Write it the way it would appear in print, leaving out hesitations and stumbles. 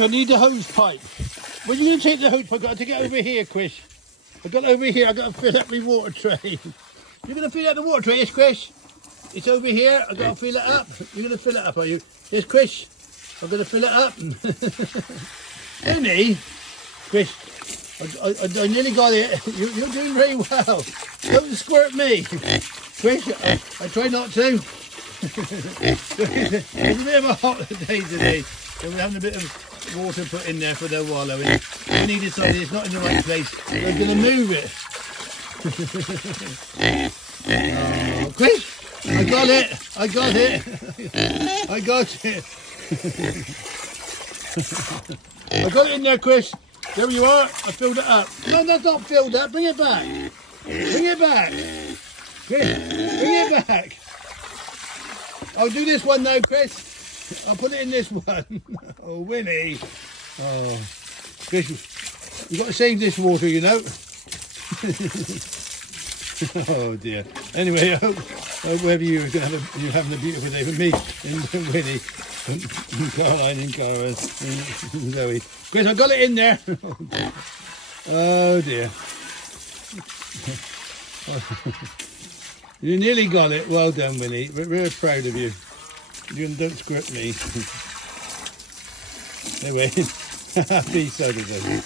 I need the hose pipe. When are you going to take the hose pipe? I've got to take it over here, Chris. I've got it over here. I've got to fill up my water tray. You're going to fill up the water tray, yes, Chris? It's over here. I've got to fill it up. You're going to fill it up, are you? Yes, Chris. I'm going to fill it up. Winnie? Chris, I nearly got it. You're doing very well. Don't squirt me. Chris, I try not to. It's a bit of a hot day today. So we're having a bit of water put in there for the wallowing. We decided it's not in the right place. We're going to move it. Oh, Chris, I got it. I got it. I got it. I got it in there, Chris. There you are. I filled it up. No, that's not filled up. Bring it back. Bring it back. Chris, bring it back. I'll do this one now, Chris. I'll put it in this one. Oh, Winnie. Oh, Chris, you've got to save this water, you know. Oh dear. Anyway, I hope wherever you're having a beautiful day with me and Winnie, and Caroline and Cara and Zoe. Chris, I got it in there. Oh dear. You nearly got it. Well done, Winnie. We're very proud of you. You don't script me. Anyway, happy Saturday.